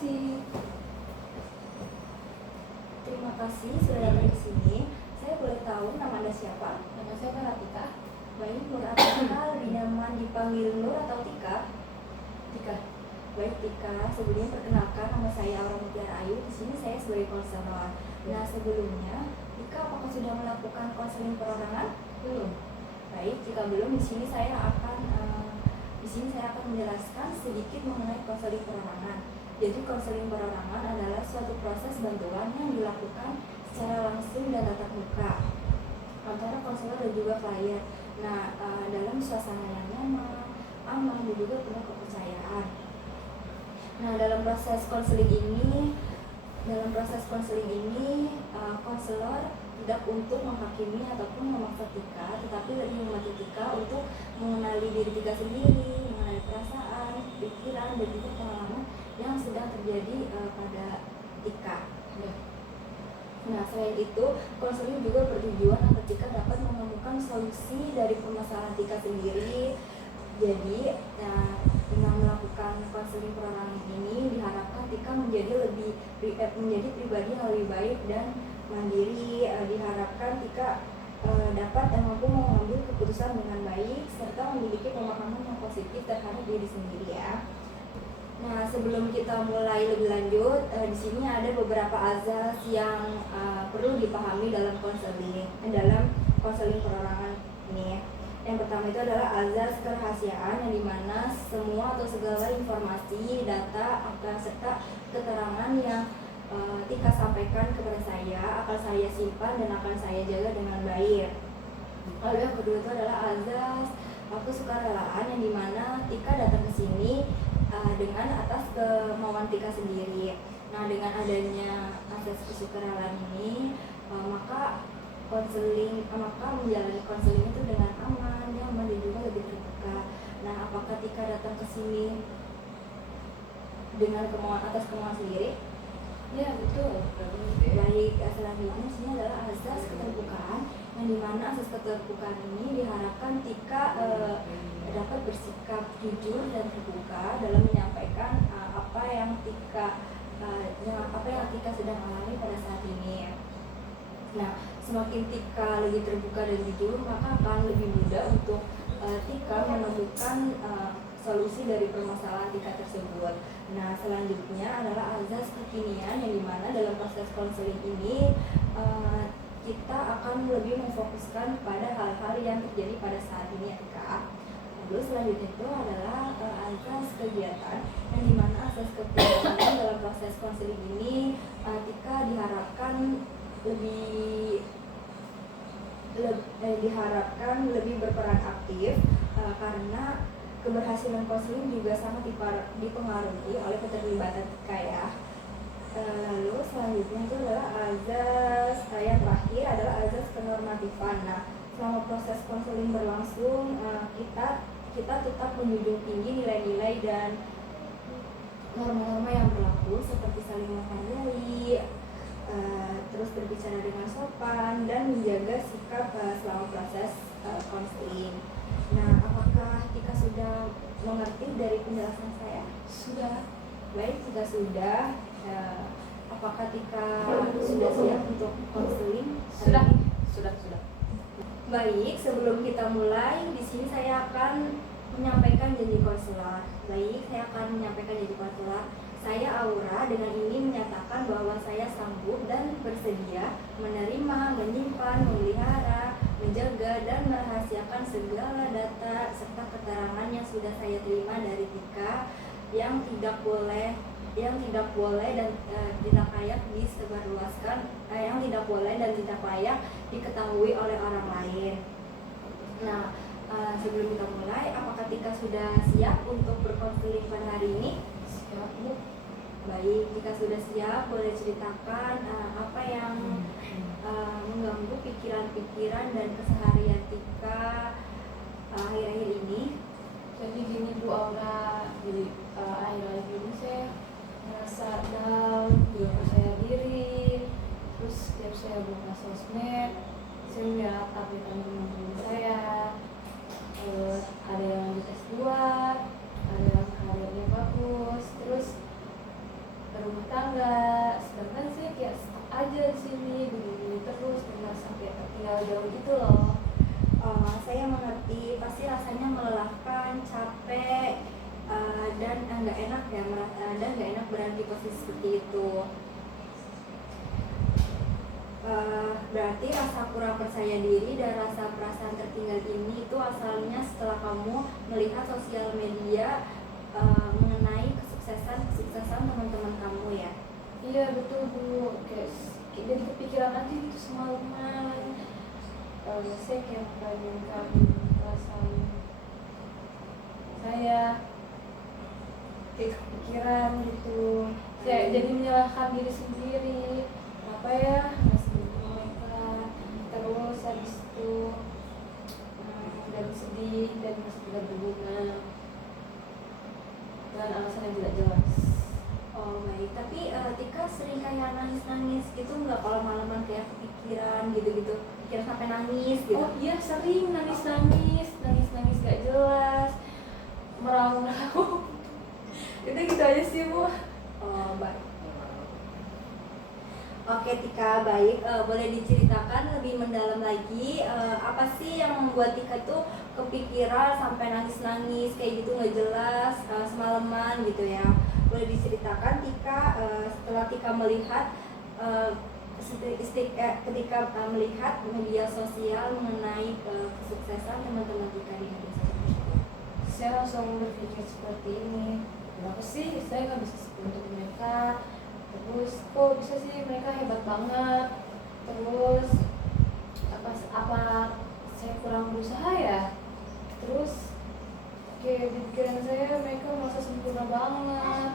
kasih. Terima kasih sudah datang ke sini. Saya boleh tahu nama Anda siapa? Nama saya Ratika. Baik, Nur Atika, lebih nyaman dipanggil Nur atau Tika? Tika. Baik, Tika. Sebelumnya perkenalkan, nama saya Aura Mutiara Ayu. Di sini saya sebagai konselor. Nah, sebelumnya, Tika apakah sudah melakukan konseling perorangan? Belum. Baik, jika belum, di sini saya akan menjelaskan sedikit mengenai konseling perorangan. Jadi, konseling perorangan adalah suatu proses bantuan yang dilakukan secara langsung dan tatap muka antara konselor dan juga klien. Nah, dalam suasana yang nyaman, aman, dan juga penuh kepercayaan. Nah, dalam proses konseling ini, konselor tidak untuk menghakimi ataupun memaksa Tika, tetapi lebih membantu Tika untuk mengenali diri Tika sendiri, mengenali perasaan, pikiran, dan juga pengalaman yang sedang terjadi pada Tika. Nah, selain itu, konseling juga bertujuan agar Tika dapat menemukan solusi dari permasalahan Tika sendiri. Jadi, dengan melakukan konseling perorangan ini diharapkan Tika menjadi pribadi yang lebih baik dan mandiri. Diharapkan Tika dapat dan mampu mengambil keputusan dengan baik serta memiliki pemahaman yang positif terhadap diri sendiri ya. Nah, sebelum kita mulai lebih lanjut, di sini ada beberapa azas yang perlu dipahami dalam konseling perorangan ini. Yang pertama itu adalah azas kerahasiaan, yang dimana semua atau segala informasi, data, serta keterangan yang Tika sampaikan kepada saya akan saya simpan dan akan saya jaga dengan baik. Lalu yang kedua itu adalah azas kesukarelaan, yang dimana Tika datang ke sini dengan atas kemauan Tika sendiri. Nah, dengan adanya asas kesukarelaan ini, maka menjalani konseling itu dengan aman, nyaman, dan juga lebih terbuka. Nah, apakah Tika datang ke sini dengan atas kemauan sendiri? Ya, betul. Baik, selanjutnya sini adalah asas keterbukaan, yang dimana asas keterbukaan ini diharapkan Tika dapat bersikap jujur dan terbuka dalam menyampaikan apa yang Tika sedang alami pada saat ini. Nah, semakin Tika lebih terbuka dan jujur, maka akan lebih mudah untuk Tika menemukan solusi dari permasalahan Tika tersebut. Nah, selanjutnya adalah azas kekinian, yang dimana dalam proses konseling ini kita akan lebih memfokuskan pada hal-hal yang terjadi pada saat ini ya Tika. Lalu selanjutnya itu adalah azas kegiatan, yang dimana asas kegiatan dalam proses konseling ini Tika diharapkan lebih berperan aktif karena keberhasilan konseling juga sangat dipengaruhi oleh keterlibatan Tika ya. Lalu selanjutnya itu adalah azas yang terakhir adalah azas kenormatifan. Nah, selama proses konseling berlangsung kita tetap menjunjung tinggi nilai-nilai dan norma-norma yang berlaku seperti saling menghargai, terus berbicara dengan sopan, dan menjaga sikap selama proses konseling. Nah, apakah Tika sudah mengerti dari penjelasan saya? Sudah. Baik, jika sudah, apakah Tika sudah siap untuk konseling? Sudah. Baik, sebelum kita mulai, di sini saya akan menyampaikan janji konselor. Saya Aura dengan ini menyatakan bahwa saya sanggup dan bersedia menerima, menyimpan, memelihara, menjaga, dan merahasiakan segala data serta keterangan yang sudah saya terima dari Tika yang tidak boleh dan tidak layak disebarluaskan, yang tidak boleh dan tidak layak diketahui oleh orang lain. Nah, sebelum kita mulai, apakah Tika sudah siap untuk berkonseling pada hari ini? Siap. Baik, jika sudah siap, boleh ceritakan apa yang mengganggu pikiran-pikiran dan keseharian Tika akhir-akhir ini. Jadi gini Bu Aura, akhir-akhir ini saya merasa down, belum percaya diri. Terus setiap saya buka sosmed, saya melihat update teman-teman saya, ada yang di S2, ada yang karirnya bagus. Terus tinggal jauh gitu loh. Saya mengerti, pasti rasanya melelahkan, capek, dan nggak enak ya, dan nggak enak berada di posisi seperti itu. Berarti rasa kurang percaya diri dan rasa perasaan tertinggal ini itu asalnya setelah kamu melihat sosial media mengenai kesuksesan teman-teman kamu ya? Iya betul Bu, kayak jadi kepikiran aja gitu semalaman. Saya kayak membandingkan perasaan saya, kayak kepikiran gitu. Saya jadi menyalahkan diri sendiri, kenapa ya masih gitu mereka. Terus habis itu dan sedih dan masih tidak berguna dengan alasan yang tidak jelas. Oh baik, tapi Tika sering kayak nangis-nangis gitu nggak kalau malaman kayak kepikiran gitu-gitu, pikiran sampai nangis gitu? Oh iya sering nangis gak jelas, meraung-raung. Itu gitu aja sih Bu. Oh baik. Oke Tika, baik. Boleh diceritakan lebih mendalam lagi apa sih yang membuat Tika tuh kepikiran sampai nangis-nangis kayak gitu nggak jelas semalaman gitu ya? Boleh diceritakan Tika setelah Tika melihat ketika melihat media sosial mengenai kesuksesan teman-teman Tika di media sosial. Saya langsung berpikir seperti ini, kenapa sih saya nggak bisa untuk mereka? Terus kok bisa sih mereka hebat banget? Terus apa saya kurang berusaha ya? Terus kayak di pikiran saya mereka merasa sempurna banget,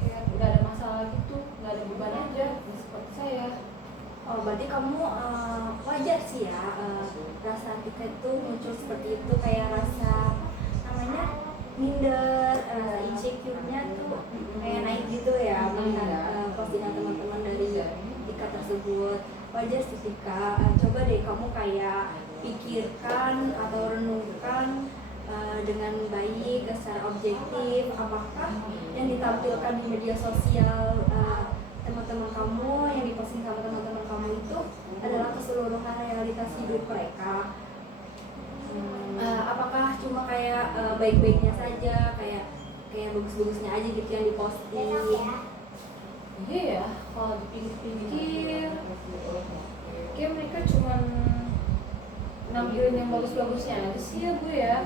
kayak nggak ada masalah gitu, nggak ada beban aja seperti saya. Oh, berarti kamu wajar sih ya rasa Tika itu muncul seperti itu, kayak rasa namanya minder, insecure-nya tuh kayak naik gitu ya melihat postingan teman-teman dari Tika tersebut. Wajar sih Tika. Coba deh kamu kayak pikirkan atau renungkan dengan baik secara objektif, apakah yang ditampilkan di media sosial teman-teman kamu, yang diposting sama teman-teman kamu itu adalah keseluruhan realitas hidup mereka. Apakah cuma kayak baik-baiknya saja, kayak bagus-bagusnya aja gitu yang diposting? Iya ya, kalau dipikir-pikir kayak mereka cuman nampilin yang bagus-bagusnya aja sih ya Bu ya.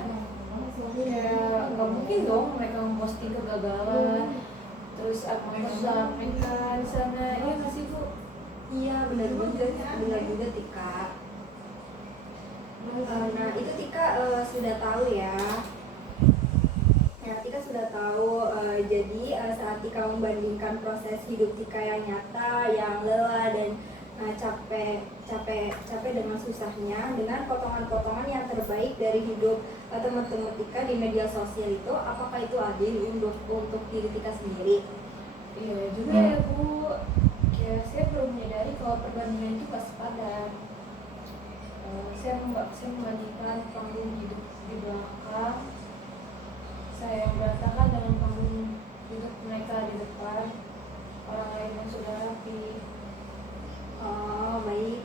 Ya nggak mungkin dong mereka memposting kegagalan, terus apa kesusahan mereka di sana, ya nggak sih Bu? Iya benar juga Tika. Nah itu Tika sudah tahu ya. Ya Tika sudah tahu. Jadi saat Tika membandingkan proses hidup Tika yang nyata, yang lelah dan capek dengan susahnya dengan potongan-potongan yang terbaik dari hidup teman-teman Tika di media sosial itu, apakah itu adil untuk diri Tika sendiri? Iya juga ya Bu. Kayak saya belum menyadari kalau perbandingan itu gak sepadan. Saya membandingkan panggung hidup di belakang saya yang berantakan dengan panggung hidup mereka di depan, orang lain yang sudah rapi. Oh baik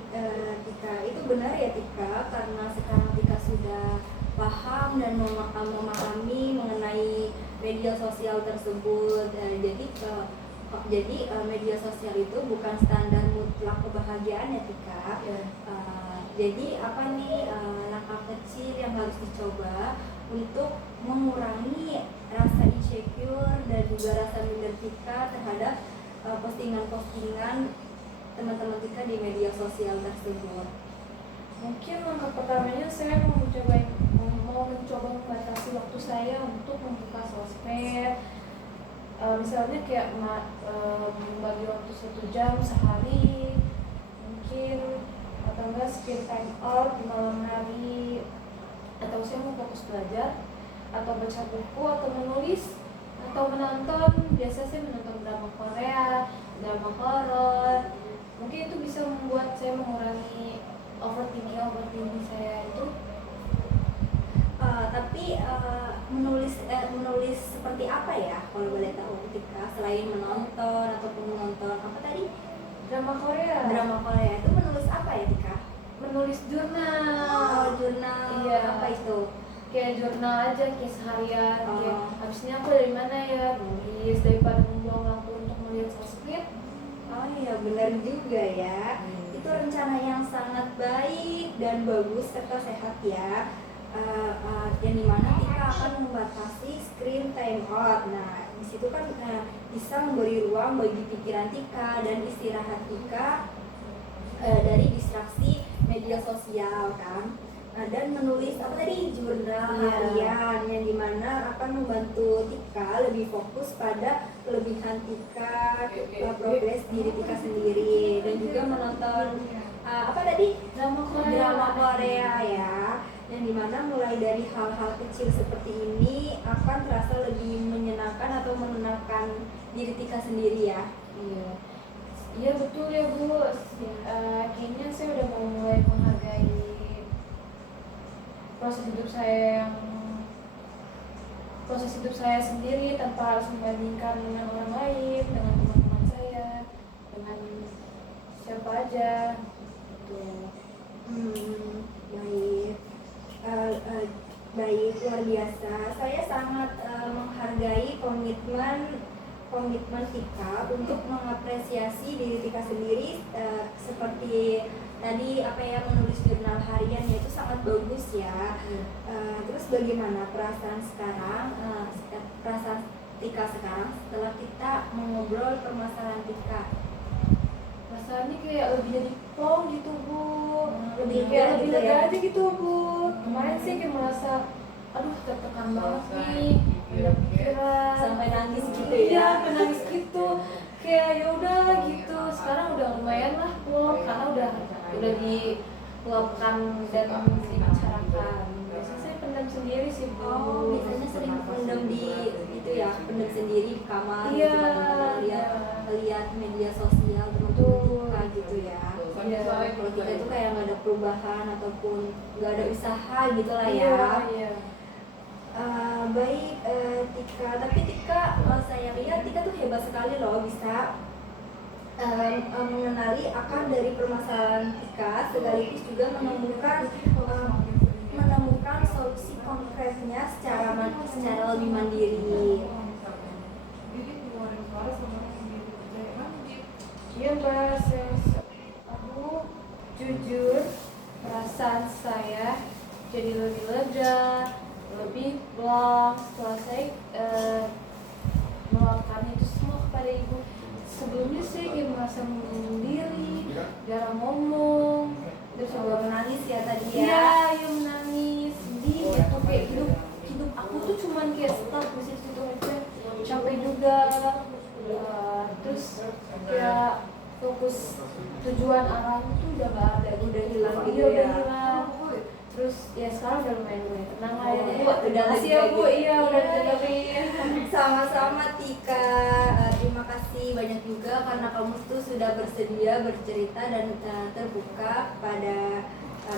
Tika, itu benar ya Tika, karena sekarang Tika sudah paham dan memahami mengenai media sosial tersebut. Jadi media sosial itu bukan standar mutlak kebahagiaan ya Tika. Ya. Jadi apa nih langkah kecil yang harus dicoba untuk mengurangi rasa insecure dan juga rasa minder Tika terhadap postingan-postingan teman-teman Tika di media sosial tersebut? Mungkin langkah pertamanya saya mau mencoba membatasi waktu saya untuk membuka sosmed. Misalnya kayak membagi waktu 1 jam sehari, mungkin, atau enggak screen time out di malam hari, atau saya mau fokus belajar, atau baca buku, atau menulis, atau menonton. Biasa saya menonton drama Korea, drama horor. Mungkin itu bisa membuat saya mengurangi overthinking saya itu. Tapi menulis seperti apa ya kalau boleh tahu Tika, selain menonton ataupun menonton apa tadi? Drama Korea Drama Korea itu menulis apa ya Tika? menulis jurnal. Jurnal. Iya. Apa itu? Kayak jurnal aja, kayak seharian. Kayak habisnya aku dari mana ya, nulis daripada membuang waktu untuk melihat sosmed. Oh iya, benar juga ya. Itu rencana yang sangat baik dan bagus serta sehat ya. Yang dimana kita akan membatasi screen time out. Nah, di situ kan bisa memberi ruang bagi pikiran Tika dan istirahat Tika dari distraksi media sosial kan. Dan menulis apa tadi, jurnal harian yang dimana akan membantu Tika lebih fokus pada kelebihan Tika, progres diri Tika sendiri, dan juga menonton apa tadi, drama Korea ya, yang dimana mulai dari hal-hal kecil seperti ini akan terasa lebih menyenangkan atau menenangkan diri Tika sendiri ya. Iya betul ya Bu. Kayaknya saya udah mau mulai menghargai proses hidup saya sendiri tanpa harus membandingkan dengan orang lain, dengan teman-teman saya, dengan siapa aja gitu. Baik. Baik, luar biasa. Saya sangat menghargai komitmen Tika untuk mengapresiasi diri Tika sendiri, seperti tadi menulis jurnal harian ya, itu sangat bagus ya. Terus bagaimana perasaan Tika sekarang setelah kita mengobrol permasalahan Tika? Perasaannya kayak lebih jadi plong gitu Bu, lebih gitu lega ya? aja gitu Bu. Kemarin sih kayak merasa aduh tertekan banget nih, banyak pikiran Sampai nangis gitu Iya, ya? sampai nangis gitu. Kayak ya udah gitu. Sekarang udah lumayan lah plong karena udah diluapkan dan dibicarakan. Biasanya saya pendam sendiri sih Bu. Biasanya sering pendam di itu ya, pendam sendiri di kamar, Iya, lihat media sosial teman-teman Tika gitu ya. Iya. Kalau kita itu kayak nggak ada perubahan ataupun nggak ada usaha gitu lah ya. Iya. Baik, Tika, tapi Tika, saya lihat Tika tuh hebat sekali loh, bisa mengenali akar dari permasalahan Tika, sekaligus juga menemukan solusi konkretnya secara lebih mandiri. Iya Mbak, aku jujur perasaan saya jadi lebih lega, lebih plong setelah saya meluapkan itu semua kepada ibu. Sebelumnya saya kayak merasa sendiri, jarang ngomong, terus Juga menangis ya tadi ya? Iya menangis, sedih gitu, kayak hidup aku tuh cuman kayak stuck di situ aja, capek juga. Terus kayak fokus tujuan arahnya tuh udah gak ada, Udah hilang gitu udah ya? hilang. Terus ya sekarang udah lumayan tenang lah ya Bu. Udah Makasih ya Bu, gitu. iya udah didengerin. Sama-sama Tika, terima kasih banyak juga karena kamu tuh sudah bersedia bercerita dan terbuka pada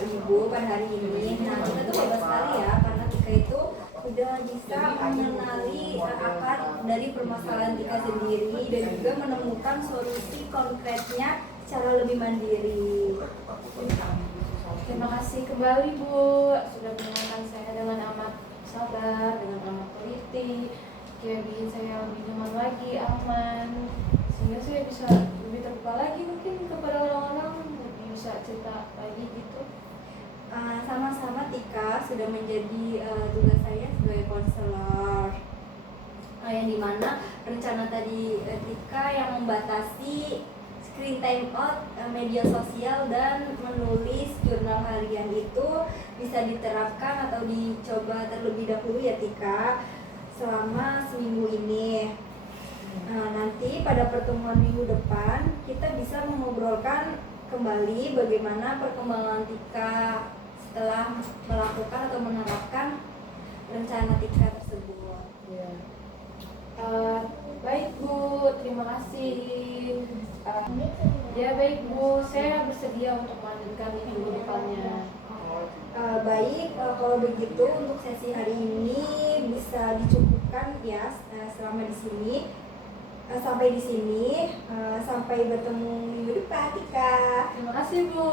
ibu pada hari ini. Nah, kita tuh hebat sekali ya karena Tika itu sudah bisa mengenali akar dari permasalahan Tika sendiri dan juga menemukan solusi konkretnya secara lebih mandiri. Terima kasih kembali Bu, sudah mendengarkan saya dengan amat sabar, dengan amat teliti, kayak bikin saya lebih nyaman lagi, aman, sehingga saya bisa lebih terbuka lagi mungkin kepada orang-orang, lebih bisa cerita lagi gitu. Sama-sama Tika, sudah menjadi tugas saya sebagai konselor, yang dimana rencana tadi Tika yang membatasi screen time out, media sosial dan menulis jurnal harian itu bisa diterapkan atau dicoba terlebih dahulu ya Tika selama seminggu ini. Nanti pada pertemuan minggu depan kita bisa mengobrolkan kembali bagaimana perkembangan Tika setelah melakukan atau menerapkan rencana Tika tersebut. Baik Bu, terima kasih. Ya baik Bu, saya bersedia untuk melanjutkan minggu depannya. Baik, kalau begitu untuk sesi hari ini bisa dicukupkan ya selama di sini. sampai di sini. Sampai bertemu minggu depan, Tika. Terima kasih Bu,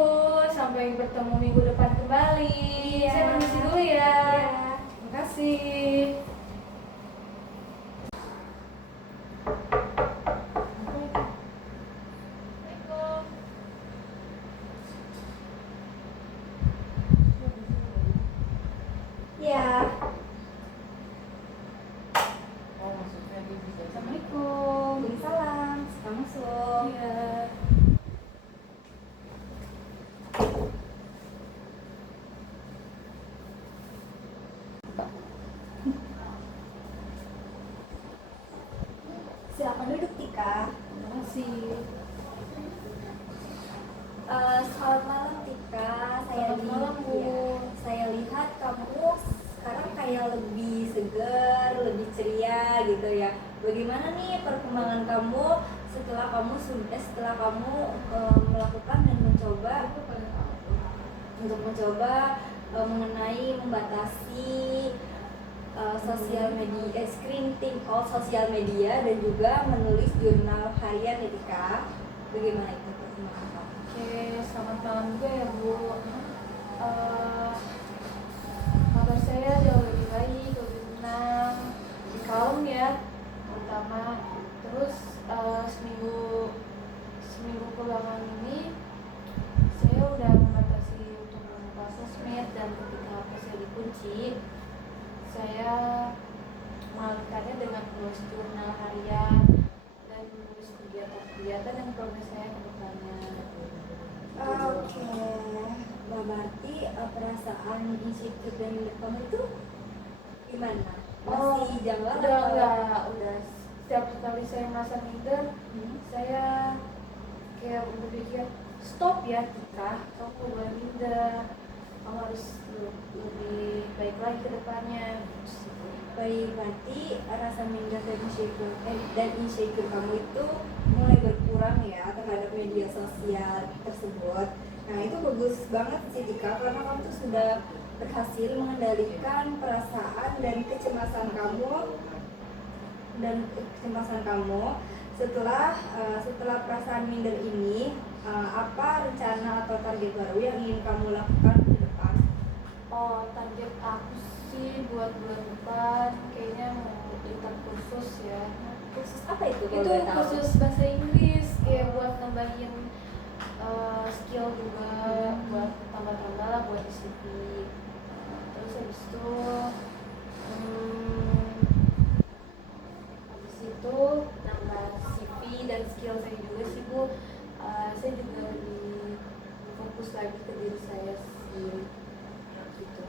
sampai bertemu minggu depan kembali. Iya. Saya permisi dulu ya. Iya. Terima kasih. Assalamualaikum. Iya. Assalamualaikum. Waalaikumsalam. Selamat masuk. Iya. Silakan duduk, Tika. Terima kasih. Selamat malam, Tika. Selamat malam, Bu. Saya lihat kamu sekarang kayak lebih segar, lebih ceria gitu ya. Bagaimana nih perkembangan kamu setelah kamu melakukan dan mencoba mengenai membatasi sosial media, screening all sosial media dan juga menulis jurnal harian, ya, Tika. Bagaimana itu perkembangan kamu? Oke, selamat malam juga ya Bu. Kabar saya jauh lebih baik, lebih tenang, lebih kalem ya, terutama. Terus seminggu belakangan ini saya udah membatasi untuk membuka sosmed, dan ketika HP saya dikunci, saya mengalihkannya dengan menulis jurnal harian dan menulis kegiatan dan progres saya ke depannya. Oke, berarti perasaan insecure dan minder kamu itu gimana? Masih janggal udah atau? udah setiap kali saya merasa minder, saya kayak berpikir, stop ya Tika, kamu boleh minder, kamu harus lebih baik lagi ke depannya. Baik, berarti rasa minder dan insecure kamu itu mulai berkurang ya terhadap media sosial tersebut. Nah, itu bagus banget sih, Tika, karena kamu tuh sudah berhasil mengendalikan perasaan dan kecemasan kamu setelah perasaan minder ini. Apa rencana atau target baru yang ingin kamu lakukan ke depan? Target aku sih buat bulan depan kayaknya mau ikut kursus ya. Kursus apa itu? Itu kursus bahasa Inggris, kayak buat nambahin skill juga, buat tambah-tambah lah buat di CV. Terus habis itu nambah CV dan skill saya juga sih Bu. Saya juga lebih fokus lagi ke diri saya sendiri gitu.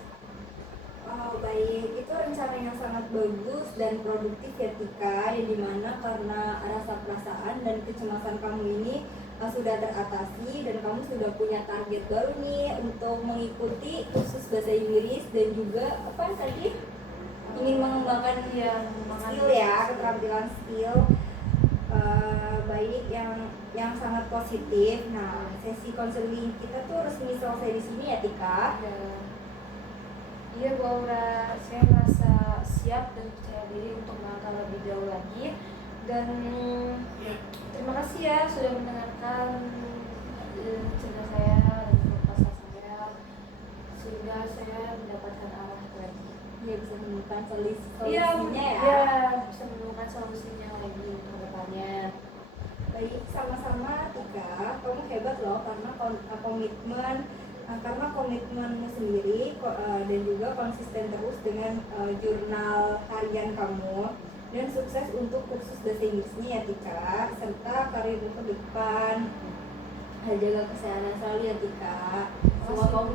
Oh, baik, itu rencana yang sangat bagus dan produktif ya, Tika, yang dimana karena rasa perasaan dan kecemasan kamu ini sudah teratasi dan kamu sudah punya target baru nih untuk mengikuti kursus bahasa Inggris dan juga apa tadi ingin mengembangkan skill ya, keterampilan skill. Baik, yang sangat positif. Nah, sesi konseling kita tuh resmi selesai di sini ya, Tika. Iya Bu Aura, saya merasa siap dan percaya diri untuk melangkah lebih jauh lagi. Dan terima kasih ya sudah mendengarkan cerita saya dan proposal saya, sehingga saya mendapatkan arah lagi. Iya, bisa menemukan solusinya Iya, ya. bisa menemukan solusinya lagi untuk depannya. Baik, sama-sama Tika, kamu hebat loh karena komitmenmu sendiri dan juga konsisten terus dengan jurnal harian kamu, dan sukses untuk kursus bahasa Inggrisnya ya, Tika, serta karirmu ke depan. Jaga kesehatan selalu ya, Tika. Semoga kamu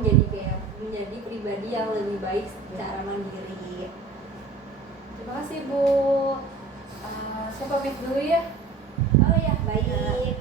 menjadi pribadi yang lebih baik secara mandiri. Terima kasih Bu. Saya pamit dulu ya. Oh ya, baik.